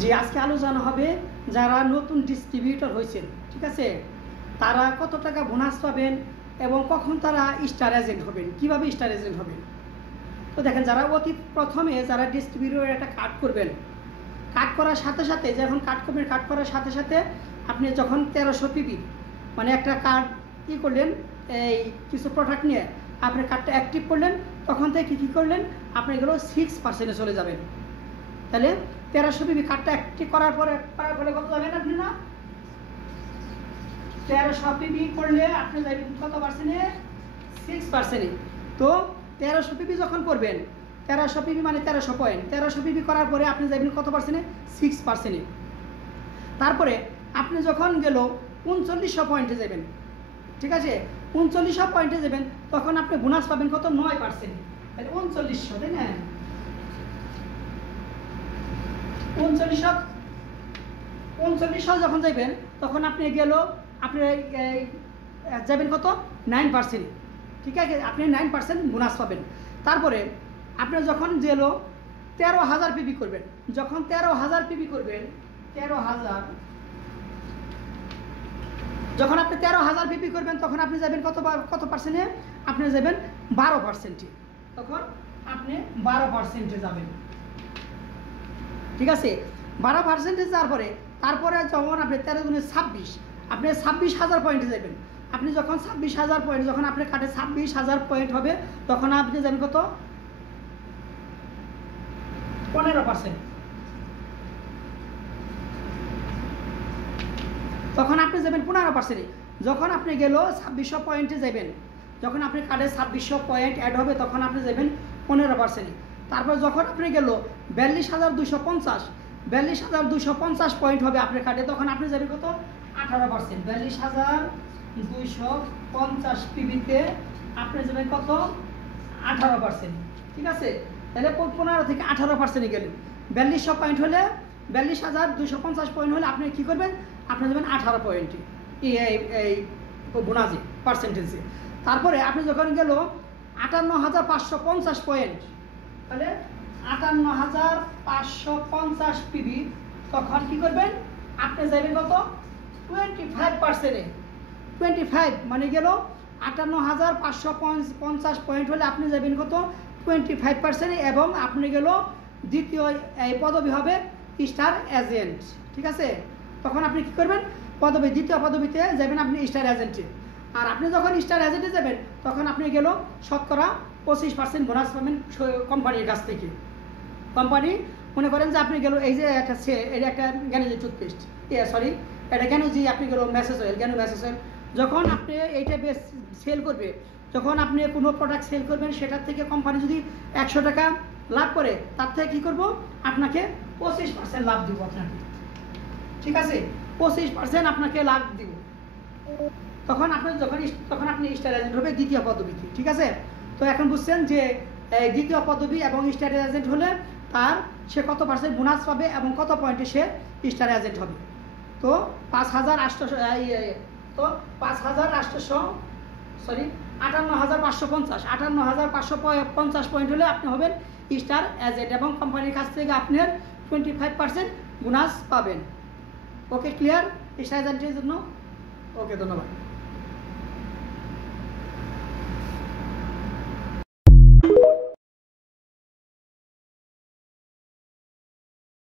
যে আজকে আলোচনা হবে যারা নতুন ডিস্ট্রিবিউটর হয়েছেন, ঠিক আছে, তারা কত টাকা বোনাস পাবেন এবং কখন তারা স্টার এজেন্ট হবেন, কিভাবে স্টার এজেন্ট হবেন। তো দেখেন, যারা অতি প্রথমে যারা ডিস্ট্রিবিউটর একটা কার্ড করবেন, কাট করার সাথে সাথে যখন কাট করবেন, কাট করার সাথে সাথে আপনি যখন 1300 পিবি মানে একটা কার্ড কী করলেন, এই কিছু প্রোডাক্ট নিয়ে আপনি কার্ডটা অ্যাক্টিভ করলেন, তখন থেকে কী করলেন, আপনি এগুলো 6% চলে যাবেন। তাহলে 1300 পিবি কার্ডটা অ্যাক্টিভ করার পরে কত যাবেন আপনি, না 1300 পিবি করলে আপনি যাবেন কত পার্সেন্টে, 6%। তো 1300 পিবি যখন করবেন, 1300 পিবি মানে 1300 পয়েন্ট, 1300 পিবি করার পরে আপনি যাবেন কত পার্সেন্টে, 6%। তারপরে আপনি যখন গেল 3900 পয়েন্টে যাবেন, ঠিক আছে, 3900 পয়েন্টে যাবেন, তখন আপনি বোনাস পাবেন কত, 9%। তাহলে 3900, তাই না, 3900 যখন যাবেন তখন আপনি গেল আপনি যাবেন কত, 9%, ঠিক আছে, আপনি 9% বোনাস পাবেন। তারপরে আপনি যখন গেল 13,000 পিবি করবেন, যখন 13,000 পিবি করবেন, 13,000 যখন আপনি 13,000 পিবি করবেন তখন আপনি যাবেন কত পার্সেন্টে, আপনি যাবেন 12%। তখন আপনি 12% যাবেন, ঠিক আছে, 12% যাওয়ার পরে তারপরে যখন আপনি 13 × 26 আপনি 26,000 পয়েন্টে যাবেন। আপনি যখন 26,000 পয়েন্ট, যখন আপনার কাটে 26,000 পয়েন্ট হবে, তখন আপনি যাবেন কত, 15%। তখন আপনি যাবেন 15%। যখন আপনি গেল 2600 পয়েন্টে যাবেন, যখন আপনি কার্ডে 2600 পয়েন্ট অ্যাড হবে, তখন আপনি যাবেন 15%। তারপর যখন আপনি গেল 42,250 পয়েন্ট হবে আপনার কার্ডে, তখন আপনি যাবেন কত, 18%। 42,250 পিবিতে আপনি যাবেন কত, 18%, ঠিক আছে। তাহলে 15 থেকে 18% গেলেন। 4200 পয়েন্ট হলে, 42,250 পয়েন্ট হলে আপনি কী করবেন, আপনি যাবেন 18 পয়েন্টে এই বোনাসে পার্সেন্টেজে। তারপরে আপনি যখন গেল 58,550 পয়েন্ট, তাহলে 58,550 পিবি, তখন কী করবেন, আপনি যাবেন কত, 25%। 25 মানে গেল 58,550 পয়েন্ট হলে আপনি যাবেন কত, 25%, এবং আপনি গেল দ্বিতীয় এই পদবি হবে স্টার এজেন্ট, ঠিক আছে। তখন আপনি কী করবেন, দ্বিতীয় পদবিতে যাবেন আপনি স্টার এজেন্টে। আর আপনি যখন স্টার এজেন্টে যাবেন তখন আপনি গেল শতকরা 25% বোনাস পাবেন কোম্পানির কাছ থেকে। কোম্পানি মনে করেন যে আপনি গেল এই যে এটা একটা জ্ঞানজি টুথপেস্ট, সরি এটা জ্ঞানজি, আপনি গেল ম্যাসেজ অয়েল, ম্যাসেজ অয়েল, যখন আপনি এইটা সেল করবে, যখন আপনি কোনো প্রোডাক্ট সেল করবেন, সেটার থেকে কোম্পানি যদি 100 টাকা লাভ করে, তার থেকে কী করবো, আপনাকে 25% লাভ দিব আপনাকে, ঠিক আছে, 25% আপনাকে লাভ দিব। তখন আপনি স্টার এজেন্ট হবে দ্বিতীয় পদবিতে, ঠিক আছে। তো এখন বুঝছেন যে দ্বিতীয় পদবি এবং স্টার এজেন্ট হলে সে কত পার্সেন্ট বোনাস পাবে এবং কত পয়েন্টে সে স্টার এজেন্ট হবে। তো 58,550 পয়েন্ট হলে আপনি হবেন স্টার এজেন্ট, এবং কোম্পানির কাছ থেকে আপনার 25% বোনাস পাবেন। ওকে, ক্লিয়ার স্টার এজেন্টের জন্য? ওকে, ধন্যবাদ।